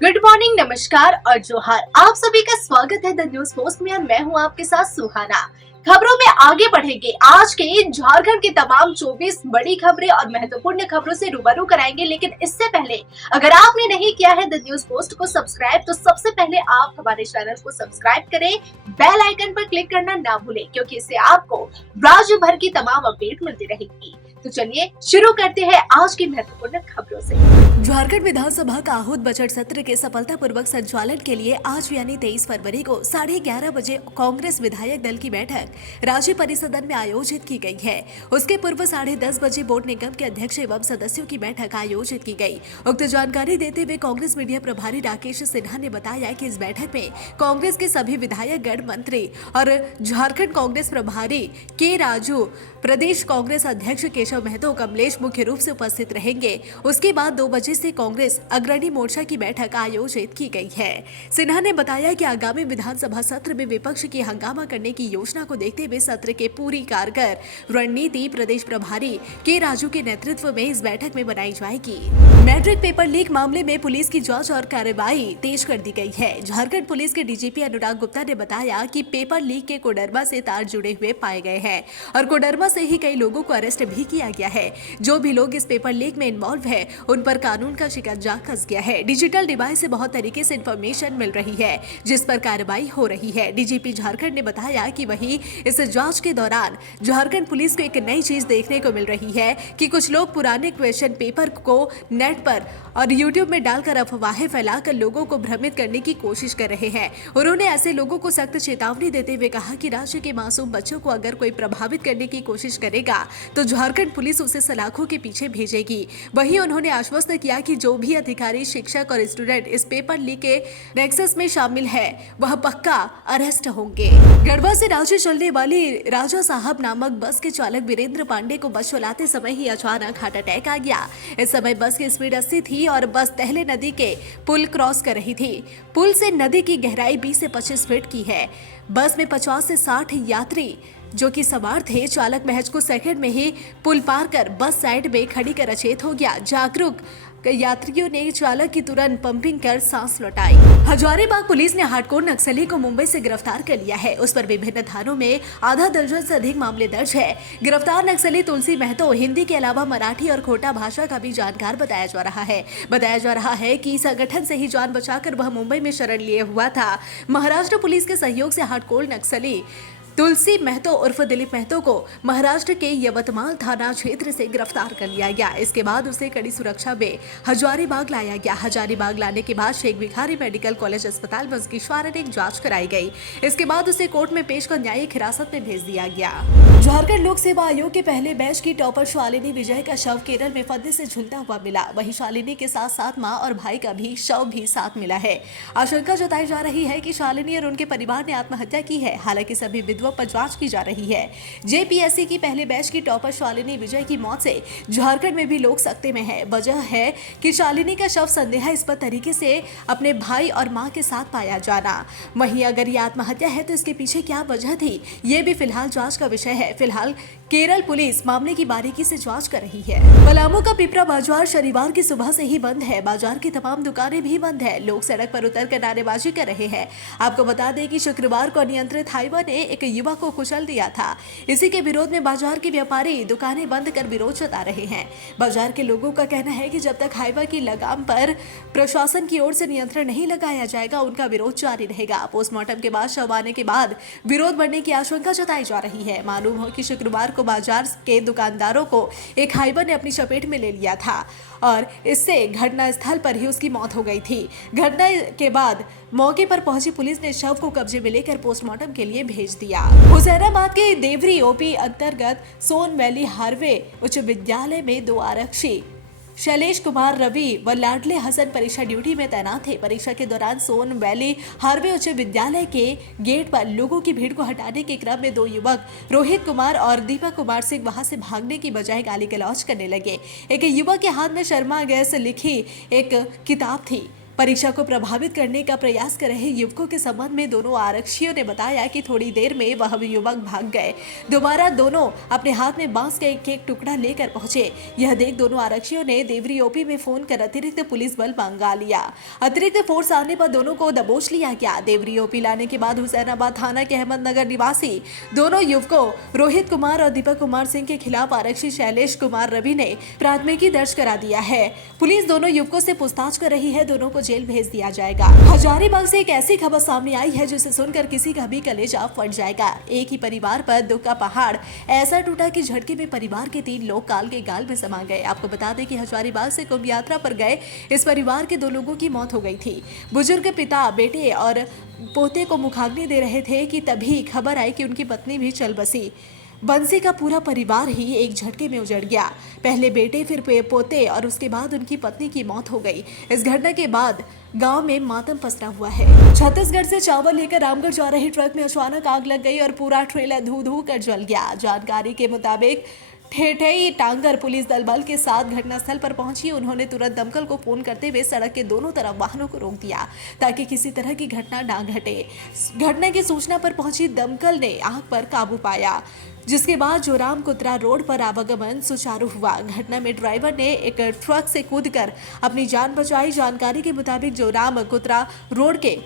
Good morning, नमस्कार और जोहार। आप सभी का स्वागत है द न्यूज पोस्ट में और मैं हूं आपके साथ सुहाना। खबरों में आगे बढ़ेंगे। आज के झारखंड की तमाम 24 बड़ी खबरें और महत्वपूर्ण खबरों से रूबरू कराएंगे, लेकिन इससे पहले अगर आपने नहीं किया है द न्यूज पोस्ट को सब्सक्राइब, तो सबसे पहले आप हमारे चैनल को सब्सक्राइब करें, बेल आइकन पर क्लिक करना ना भूलें, क्योंकि इससे आपको राज्य भर की तमाम अपडेट मिलती रहेगी। तो चलिए शुरू करते हैं आज की महत्वपूर्ण खबरों से। झारखंड विधानसभा का आहूत बजट सत्र के सफलतापूर्वक संचालन के लिए आज यानी 23 फरवरी को 11:30 बजे कांग्रेस विधायक दल की बैठक राज्य परिसदन में आयोजित की गई है। उसके पूर्व 10:30 बजे बोर्ड निगम के अध्यक्ष एवं सदस्यों की बैठक आयोजित की गई। उक्त जानकारी देते हुए कांग्रेस मीडिया प्रभारी राकेश सिन्हा ने बताया कि इस बैठक में कांग्रेस के सभी विधायक गण मंत्री और झारखंड कांग्रेस प्रभारी के राजू, प्रदेश कांग्रेस अध्यक्ष केशव महतो, कमलेश मुख्य रूप से उपस्थित रहेंगे। उसके बाद 2 बजे से कांग्रेस अग्रणी मोर्चा की बैठक आयोजित की गई है। सिन्हा ने बताया कि आगामी विधानसभा सत्र में विपक्ष की हंगामा करने की योजना को देखते हुए सत्र के पूरी कारगर रणनीति प्रदेश प्रभारी के राजू के नेतृत्व में इस बैठक में बनाई जाएगी। मैट्रिक पेपर लीक मामले में पुलिस की जांच और कार्रवाई तेज कर दी गई है। झारखंड पुलिस के डीजीपी अनुराग गुप्ता ने बताया कि पेपर लीक के कोडरमा से तार जुड़े हुए पाए गए हैं और कोडरमा से ही कई लोगों को अरेस्ट भी किया गया है। जो भी लोग इस पेपर लीक में इन्वॉल्व है, उन पर कानून का शिकंजा कस गया है। डिजिटल डिवाइस से बहुत तरीके से इंफॉर्मेशन मिल रही है, जिस पर कार्रवाई हो रही है। डीजीपी झारखंड ने बताया कि वहीं इस जांच के दौरान झारखंड पुलिस को एक नई चीज देखने को मिल रही है कि कुछ लोग पुराने क्वेश्चन पेपर को नेट पर और यूट्यूब में डालकर अफवाहें फैलाकर लोगों को भ्रमित करने की कोशिश कर रहे हैं। उन्होंने ऐसे लोगों को सख्त चेतावनी देते हुए कहा कि राज्य के मासूम बच्चों को अगर कोई प्रभावित करने की कोशिश करेगा तो झारखंड पुलिस उसे सलाखों के पीछे भेजेगी। वहीं उन्होंने आश्वस्त किया कि जो भी अधिकारी, शिक्षक और स्टूडेंट इस पेपर लीक के नेक्सस में शामिल है, वह पक्का अरेस्ट होंगे। गढ़वा से रांची चलने वाली राजा साहब नामक बस के चालक वीरेंद्र पांडे को बस चलाते समय ही अचानक हार्ट अटैक आ गया। इस समय बस की स्पीड 80 थी और बस दहले नदी के पुल क्रॉस कर रही थी। पुल से नदी की गहराई 20 से 25 फीट की है। बस में 50 से 60 यात्री जो कि सवार थे। चालक महज कुछ सेकंड में ही पुल पार कर बस साइड में खड़ी कर अचेत हो गया। जागरूक यात्रियों ने चालक की तुरंत पंपिंग कर सांस लौटाई। हजारीबाग पुलिस ने हार्डकोर नक्सली को मुंबई से गिरफ्तार कर लिया है। उस पर विभिन्न थानों में आधा दर्जन से अधिक मामले दर्ज है। गिरफ्तार नक्सली तुलसी महतो हिंदी के अलावा मराठी और खोटा भाषा का भी जानकार बताया जा रहा है कि संगठन से ही जान बचाकर वह मुंबई में शरण लिए हुआ था। महाराष्ट्र पुलिस के सहयोग से हार्डकोर नक्सली तुलसी महतो उर्फ दिलीप महतो को महाराष्ट्र के यवतमाल थाना क्षेत्र से गिरफ्तार कर लिया गया। इसके बाद उसे कड़ी सुरक्षा में हजारीबाग लाया गया। हजारीबाग लाने के बाद शेख भिखारी मेडिकल कॉलेज अस्पताल में उसकी शारीरिक जांच कराई गई। इसके बाद उसे कोर्ट में पेश कर न्यायिक हिरासत में भेज दिया गया। झारखंड लोक सेवा आयोग के पहले बैच की टॉपर शालिनी विजय का शव केरल में फंदे से झूलता हुआ मिला। वहीं शालिनी के साथ साथ मां और भाई का भी शव भी साथ मिला है। आशंका जताई जा रही है कि शालिनी और उनके परिवार ने आत्महत्या की है। हालांकि सभी विधवाओं पर जांच की जा रही है। जेपीएससी की पहले बैच की टॉपर शालिनी विजय की मौत से झारखंड में भी लोग सख्ते में है। वजह है कि शालिनी का शव संदेहास्पद तरीके से अपने भाई और मां के साथ पाया जाना। वहीं अगर ये आत्महत्या है तो इसके पीछे क्या वजह थी, ये भी फिलहाल जांच का विषय है। फिलहाल केरल पुलिस मामले की बारीकी से जांच कर रही है। पलामू का पिपरा बाजार शनिवार की सुबह से ही बंद है। बाजार की तमाम दुकानें भी बंद है। लोग सड़क पर उतरकर नारेबाजी कर रहे हैं। आपको बता दें कि शुक्रवार को अनियंत्रित हाइवा ने एक युवक को कुचल दिया था। इसी के विरोध में बाजार के व्यापारी दुकानें बंद कर विरोध जता रहे हैं। बाजार के लोगों का कहना है कि जब तक हाइवा की लगाम पर प्रशासन की ओर से नियंत्रण नहीं लगाया जाएगा, उनका विरोध जारी रहेगा। पोस्टमार्टम के बाद शव आने के बाद विरोध बढ़ने की आशंका जताई जा रही है। मालूम हो कि शुक्रवार को बाजार के दुकानदारों को एक हाइवा ने अपनी चपेट में ले लिया था और इससे घटनास्थल पर ही उसकी मौत हो गई थी। घटना के बाद मौके पर पहुंची पुलिस ने शव को कब्जे में लेकर पोस्टमार्टम के लिए भेज दिया। हुसैनाबाद के देवरी ओपी अंतर्गत सोन वैली हार्वे उच्च विद्यालय में 2 आरक्षी शैलेश कुमार रवि व लाडले हसन परीक्षा ड्यूटी में तैनात थे। परीक्षा के दौरान सोन वैली हार्वे उच्च विद्यालय के गेट पर लोगों की भीड़ को हटाने के क्रम में 2 युवक रोहित कुमार और दीपक कुमार सिंह वहां से भागने की बजाय गाली गलौज करने लगे। एक युवक के हाथ में शर्मा गैस लिखी एक किताब थी। परीक्षा को प्रभावित करने का प्रयास कर रहे युवकों के संबंध में दोनों आरक्षियों ने बताया कि थोड़ी देर में वह युवक भाग गए। दोबारा दोनों अपने हाथ में बांस का एक टुकड़ा लेकर पहुंचे। यह देख दोनों आरक्षियों ने देवरी ओपी में फोन कर अतिरिक्त पुलिस बल मंगा लिया। अतिरिक्त फोर्स आने पर दोनों को दबोच लिया गया। देवरी ओपी लाने के बाद हुसैनाबाद थाना के अहमदनगर निवासी दोनों युवकों रोहित कुमार और दीपक कुमार सिंह के खिलाफ आरक्षी शैलेश कुमार रवि ने प्राथमिकी दर्ज करा दिया है। पुलिस दोनों युवकों से पूछताछ कर रही है। दोनों को जेल भेज दिया जाएगा। हजारीबाग से एक ऐसी खबर सामने आई है जिसे सुनकर किसी का भी कलेजा फट जाएगा। एक ही परिवार पर दुख का पहाड़ ऐसा टूटा कि झटके में परिवार के 3 लोग काल के गाल में समा गए। आपको बता दें कि हजारीबाग से कुंभ यात्रा पर गए इस परिवार के 2 लोगों की मौत हो गई थी। बुजुर्ग पिता बेटे और पोते को मुखाग्नि दे रहे थे कि तभी खबर आई कि उनकी पत्नी भी चल बसी। बंसी का पूरा परिवार ही एक झटके में उजड़ गया। पहले बेटे, फिर पोते और उसके बाद उनकी पत्नी की मौत हो गई। इस घटना के बाद गांव में मातम पसरा हुआ है। छत्तीसगढ़ से चावल लेकर रामगढ़ जा रहे ट्रक में अचानक आग लग गई और पूरा ट्रेलर धू कर जल गया। जानकारी के मुताबिक ठेठई टांगर पुलिस दल बल के साथ घटनास्थल पर पहुंची। उन्होंने तुरंत दमकल को फोन करते हुए सड़क के दोनों तरफ वाहनों को रोक दिया ताकि किसी तरह की घटना ना घटे। घटना की सूचना पर पहुंची दमकल ने आग पर काबू पाया, जिसके बाद जोराम कुतरा रोड पर आवागमन सुचारू हुआ। घटना में ड्राइवर ने एक ट्रक से कूदकर अपनी जान बचाई। जानकारी के मुताबिक जोराम कुतरा रोड के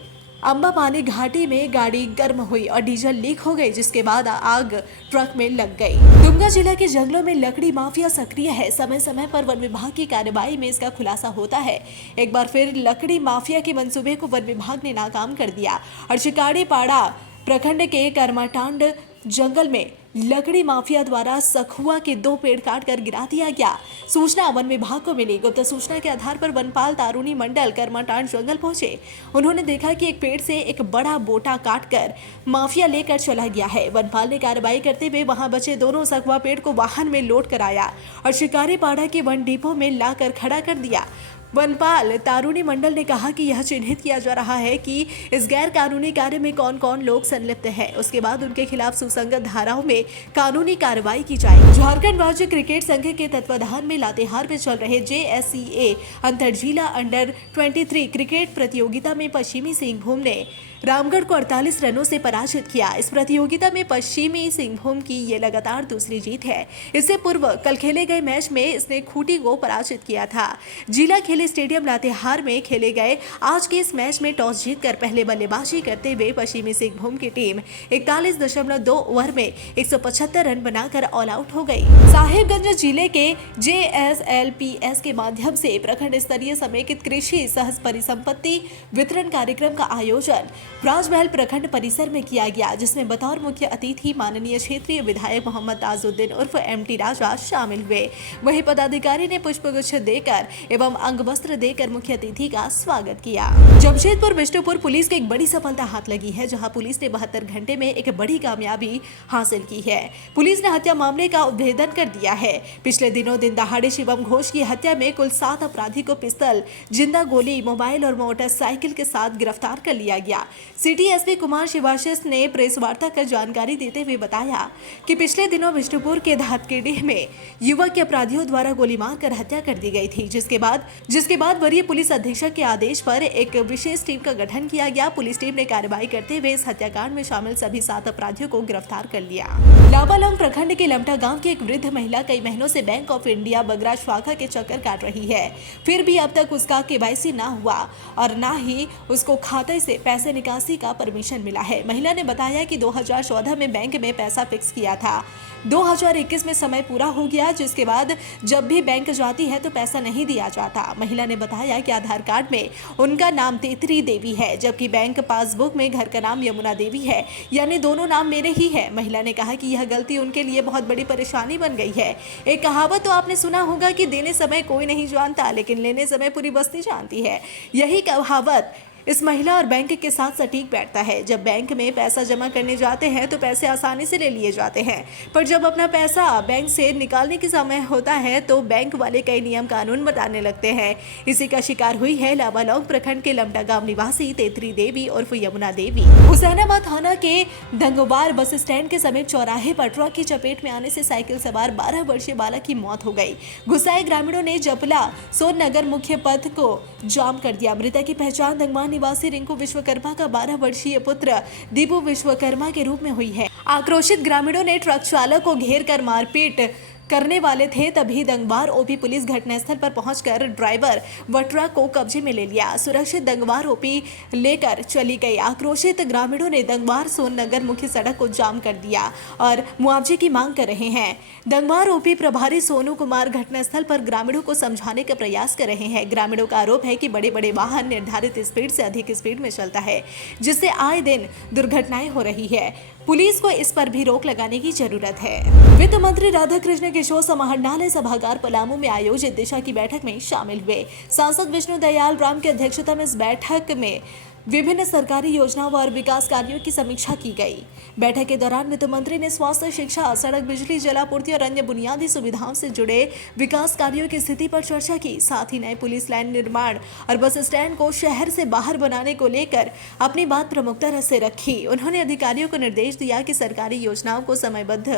अंबा पानी घाटी में गाड़ी गर्म हुई और डीजल लीक हो गई, जिसके बाद आग ट्रक में लग गई। दुमका जिला के जंगलों में लकड़ी माफिया सक्रिय है। समय समय पर वन विभाग की कार्रवाई में इसका खुलासा होता है। एक बार फिर लकड़ी माफिया के मंसूबे को वन विभाग ने नाकाम कर दिया और शिकारी पाड़ा प्रखंड के कर्माटांड जंगल में लकड़ी माफिया द्वारा सखुआ के 2 पेड़ काटकर गिरा दिया गया। सूचना वन विभाग को मिली। गुप्त सूचना के आधार पर वनपाल तारूणी मंडल कर्माटांड जंगल पहुंचे। उन्होंने देखा कि एक पेड़ से एक बड़ा बोटा काटकर माफिया लेकर चला गया है। वनपाल ने कार्रवाई करते हुए वहां बचे दोनों सखुआ पेड़ को वाहन में लोड कराया और शिकारी पाड़ा के वन डिपो में लाकर खड़ा कर दिया। वनपाल तारूणी मंडल ने कहा कि यह चिन्हित किया जा रहा है कि इस गैर कानूनी कार्य में कौन कौन लोग संलिप्त हैं। उसके बाद उनके खिलाफ सुसंगत धाराओं में कानूनी कार्रवाई की जाए। झारखंड राज्य क्रिकेट संघ के तत्वाधान में लातेहार में चल रहे JSCA अंतर जिला अंडर 23 क्रिकेट प्रतियोगिता में पश्चिमी सिंहभूम ने रामगढ़ को 48 रनों से पराजित किया। इस प्रतियोगिता में पश्चिमी सिंहभूम की ये लगातार दूसरी जीत है। इससे पूर्व कल खेले गए मैच में इसने खूंटी को पराजित किया था। जिला खेल स्टेडियम लातेहार में खेले गए आज के इस मैच में टॉस जीतकर पहले बल्लेबाजी करते हुए पश्चिमी सिंहभूम की टीम 41.2 ओवर में 175 रन बनाकर ऑल आउट हो गई। साहिबगंज जिले के JSLPS के माध्यम से प्रखंड स्तरीय समेकित कृषि सहज परिसंपत्ति वितरण कार्यक्रम का आयोजन राजमहल प्रखंड परिसर में किया गया, जिसमें बतौर मुख्य अतिथि माननीय क्षेत्रीय विधायक मोहम्मद ताजुद्दीन उर्फ MT राजा शामिल हुए। वहीं पदाधिकारी ने पुष्पगुच्छ देकर एवं अंग वस्त्र देकर मुख्य अतिथि का स्वागत किया। जमशेदपुर विष्णुपुर पुलिस को एक बड़ी सफलता हाथ लगी है, जहां पुलिस ने 72 घंटे में एक बड़ी कामयाबी हासिल की है। पुलिस ने हत्या मामले का उद्भेदन कर दिया है। पिछले दिनों दिन दहाड़े शिवम घोष की हत्या में कुल 7 अपराधी को पिस्तौल, जिंदा गोली, मोबाइल और मोटरसाइकिल के साथ गिरफ्तार कर लिया गया। सिटी एसपी कुमार शिवाशिष ने प्रेस वार्ता कर जानकारी देते हुए बताया कि पिछले दिनों विष्णुपुर के धातकेडीह में युवक के अपराधियों द्वारा गोली मारकर हत्या कर दी गई थी, जिसके बाद वरीय पुलिस अधीक्षक के आदेश पर एक विशेष टीम का गठन किया गया। पुलिस टीम ने कार्रवाई करते हुए इस हत्याकांड में शामिल सभी 7 अपराधियों को गिरफ्तार कर लिया। लाबालोंग प्रखंड के लमटा गांव की एक वृद्ध महिला कई महीनों से बैंक ऑफ इंडिया बगरा शाखा के चक्कर काट रही है। फिर भी अब तक उसका KYC ना हुआ और ना ही उसको खाते से पैसे निकासी का परमिशन मिला है। महिला ने बताया कि 2014 में बैंक में पैसा फिक्स किया था। 2021 में समय पूरा हो गया, जिसके बाद जब भी बैंक जाती है तो पैसा नहीं दिया जाता। महिला ने बताया कि आधार कार्ड में उनका नाम तेतरी देवी है, जबकि बैंक पासबुक में घर का नाम यमुना देवी है, यानी दोनों नाम मेरे ही है। महिला ने कहा कि यह गलती उनके लिए बहुत बड़ी परेशानी बन गई है। एक कहावत तो आपने सुना होगा कि देने समय कोई नहीं जानता, लेकिन लेने समय पूरी बस्ती जानती है। यही कहावत इस महिला और बैंक के साथ सटीक बैठता है। जब बैंक में पैसा जमा करने जाते हैं तो पैसे आसानी से ले लिए जाते हैं, पर जब अपना पैसा बैंक से निकालने के समय होता है तो बैंक वाले कई नियम कानून बताने लगते हैं। इसी का शिकार हुई है लावालौंग प्रखंड के लमटा गांव निवासी तेतरी देवी उर्फ यमुना देवी। हुसैनाबाद थाना के दंगोबार बस स्टैंड के समीप चौराहे पर ट्रक की चपेट में आने से साइकिल सवार 12 वर्षीय बालक की मौत हो गई। गुस्साए ग्रामीणों ने जपला सोननगर मुख्य पथ को जाम कर दिया। मृतक की पहचान दंगमान निवासी रिंकू विश्वकर्मा का 12 वर्षीय पुत्र दीपू विश्वकर्मा के रूप में हुई है। आक्रोशित ग्रामीणों ने ट्रक चालक को घेर कर मारपीट करने वाले थे, तभी दंगवार ओपी पुलिस घटनास्थल पर पहुंचकर ड्राइवर व ट्रक को कब्जे में ले लिया। सुरक्षित दंगवार ओपी लेकर चली गई। आक्रोशित ग्रामीणों ने दंगवार सोननगर मुख्य सड़क को जाम कर दिया और मुआवजे की मांग कर रहे हैं। दंगवार ओपी प्रभारी सोनू कुमार घटनास्थल पर ग्रामीणों को समझाने का प्रयास कर रहे हैं। ग्रामीणों का आरोप है कि बड़े बड़े वाहन निर्धारित स्पीड से अधिक स्पीड में चलता है, जिससे आए दिन दुर्घटनाएं हो रही है। पुलिस को इस पर भी रोक लगाने की जरूरत है। वित्त मंत्री राधाकृष्ण किशोर समाहरणालय सभागार पलामू में आयोजित दिशा की बैठक में शामिल हुए। सांसद विष्णु दयाल राम की अध्यक्षता में इस बैठक में विभिन्न सरकारी योजनाओं और विकास कार्यों की समीक्षा की गई। बैठक के दौरान वित्त मंत्री ने स्वास्थ्य, शिक्षा, सड़क, बिजली, जलापूर्ति और अन्य बुनियादी सुविधाओं से जुड़े विकास कार्यों की स्थिति पर चर्चा की। साथ ही नए पुलिस लाइन निर्माण और बस स्टैंड को शहर से बाहर बनाने को लेकर अपनी बात प्रमुखता से रखी। उन्होंने अधिकारियों को निर्देश दिया कि सरकारी योजनाओं को समयबद्ध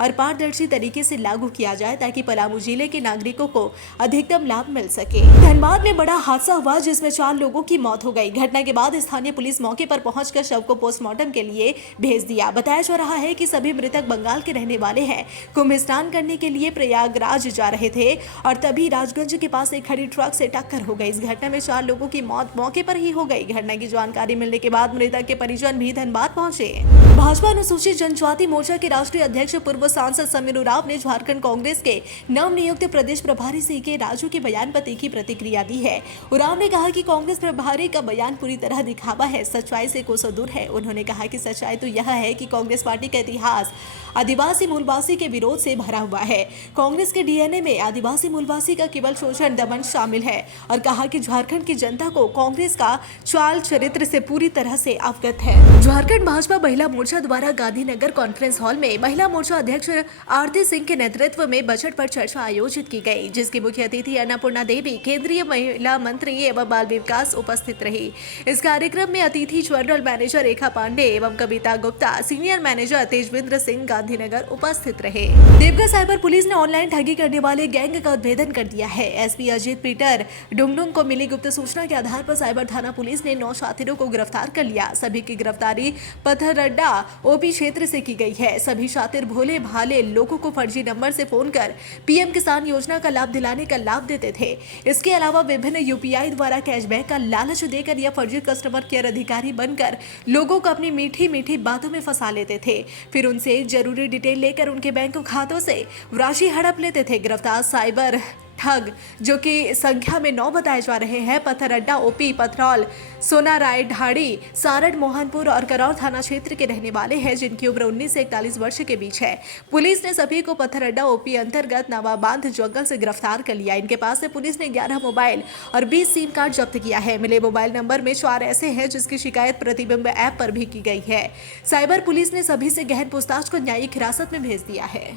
और पारदर्शी तरीके से लागू किया जाए ताकि पलामू जिले के नागरिकों को अधिकतम लाभ मिल सके। धनबाद में बड़ा हादसा हुआ जिसमें 4 लोगों की मौत हो गई। घटना के बाद स्थानीय पुलिस मौके पर पहुंचकर शव को पोस्टमार्टम के लिए भेज दिया। बताया जा रहा है कि सभी मृतक बंगाल के रहने वाले हैं। कुंभ स्नान करने के लिए प्रयागराज जा रहे थे और तभी राजगंज के पास एक खड़ी ट्रक से टक्कर हो गई। इस घटना में 4 लोगों की मौत मौके पर ही हो गई। घटना की जानकारी मिलने के बाद मृतक के परिजन भी धनबाद पहुंचे। भाजपा अनुसूचित जनजाति मोर्चा के राष्ट्रीय अध्यक्ष पूर्व सांसद समीर उरांव ने झारखंड कांग्रेस के नवनियुक्त प्रदेश प्रभारी सीके राजू के बयान पर तीखी प्रतिक्रिया दी है। उरांव ने कहा कि कांग्रेस प्रभारी का बयान पूरी तरह दिखावा है, सच्चाई से कोसों दूर है। उन्होंने कहा कि सच्चाई तो यह है कि कांग्रेस पार्टी का इतिहास आदिवासी मूलवासी के विरोध से भरा हुआ है। कांग्रेस के डीएनए में आदिवासी मूलवासी का केवल शोषण दमन शामिल है और कहा कि झारखंड की जनता को कांग्रेस का चाल चरित्र से पूरी तरह से अवगत है। झारखंड भाजपा महिला मोर्चा द्वारा गांधीनगर कॉन्फ्रेंस हॉल में महिला मोर्चा अध्यक्ष आरती सिंह के नेतृत्व में बजट पर चर्चा आयोजित की गई, जिसकी मुख्य अतिथि अन्नपूर्णा देवी, केंद्रीय महिला मंत्री एवं बाल विकास उपस्थित रही। इस कार्यक्रम में अतिथि जनरल मैनेजर रेखा पांडे एवं कविता गुप्ता, सीनियर मैनेजर तेजविंद्र सिंह गांधीनगर उपस्थित रहे। देवघर साइबर पुलिस ने ऑनलाइन ठगी करने वाले गैंग का उद्भेदन कर दिया है। एसपी अजीत पीटर डुंगडुंग को मिली गुप्त सूचना के आधार पर साइबर थाना पुलिस ने 9 शातिरों को गिरफ्तार कर लिया। सभी की गिरफ्तारी पथरड्डा ओपी क्षेत्र से की गई है। सभी शातिर भोले भाले लोगों को फर्जी नंबर से फोन कर पीएम किसान योजना का लाभ दिलाने का लाभ देते थे। इसके अलावा विभिन्न यूपीआई द्वारा कैशबैक का लालच देकर या फर्जी कस्टमर केयर अधिकारी बनकर लोगों को अपनी मीठी मीठी बातों में फंसा लेते थे। फिर उनसे जरूरी डिटेल लेकर उनके बैंक खातों से राशि हड़प लेते थे। गिरफ्तार साइबर ठग, जो कि संख्या में 9 बताए जा रहे हैं, पथरड्डा ओपी, पथरौल, सोनाराय, ढाड़ी, सारड, मोहनपुर और करौर थाना क्षेत्र के रहने वाले हैं, जिनकी उम्र 19 से 41 वर्ष के बीच है। पुलिस ने सभी को पथरड्डा ओपी अंतर्गत नवाबांध जंगल से गिरफ्तार कर लिया। इनके पास से पुलिस ने 11 मोबाइल और 20 सिम कार्ड जब्त किया है। मिले मोबाइल नंबर में 4 ऐसे हैं जिसकी शिकायत प्रतिबिंब ऐप पर भी की गई है। साइबर पुलिस ने सभी से गहन पूछताछ को न्यायिक हिरासत में भेज दिया है।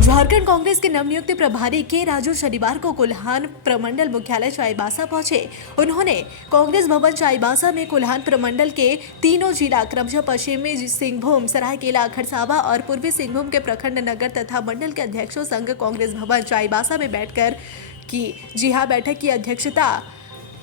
झारखंड कांग्रेस के नवनियुक्त प्रभारी के राजू शनिवार को कोल्हान प्रमंडल मुख्यालय चाईबासा पहुंचे। उन्होंने कांग्रेस भवन चाईबासा में कोल्हान प्रमंडल के तीनों जिला क्रमशः पश्चिमी सिंहभूम, सरायकेला, खरसावा और पूर्वी सिंहभूम के प्रखंड, नगर तथा मंडल के अध्यक्षों संघ कांग्रेस भवन चाईबासा में बैठकर की। जी हां, बैठक की अध्यक्षता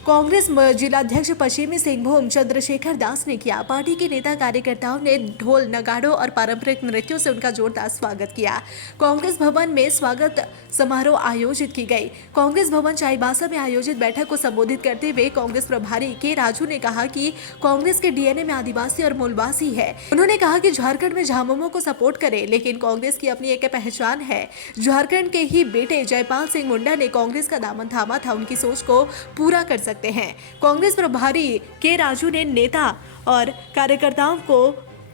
कांग्रेस जिलाध्यक्ष पश्चिमी सिंहभूम चंद्रशेखर दास ने किया। पार्टी के नेता कार्यकर्ताओं ने ढोल, नगाड़ों और पारंपरिक नृत्यों से उनका जोरदार स्वागत किया। कांग्रेस भवन में स्वागत समारोह आयोजित की गई। कांग्रेस भवन चाईबासा में आयोजित बैठक को संबोधित करते हुए कांग्रेस प्रभारी के राजू ने कहा कि कांग्रेस के डीएनए में आदिवासी और मूलवासी है। उन्होंने कहा कि झारखंड में झामुमो को सपोर्ट करे, लेकिन कांग्रेस की अपनी एक पहचान है। झारखंड के ही बेटे जयपाल सिंह मुंडा ने कांग्रेस का दामन थामा था, उनकी सोच को पूरा कर सकते हैं। कांग्रेस प्रभारी के राजू ने नेता और कार्यकर्ताओं को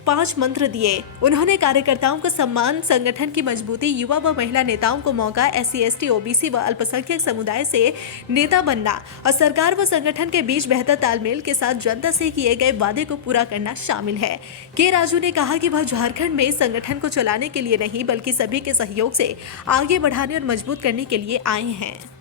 5 मंत्र दिए। उन्होंने कार्यकर्ताओं को सम्मान, संगठन की मजबूती, युवा व महिला नेताओं को मौका, SC, ST, OBC व अल्पसंख्यक समुदाय से नेता बनना और सरकार व संगठन के बीच बेहतर तालमेल के साथ जनता से किए गए वादे को पूरा करना शामिल है। के राजू ने कहा कि वह झारखंड में संगठन को चलाने के लिए नहीं बल्कि सभी के सहयोग से आगे बढ़ाने और मजबूत करने के लिए आए हैं।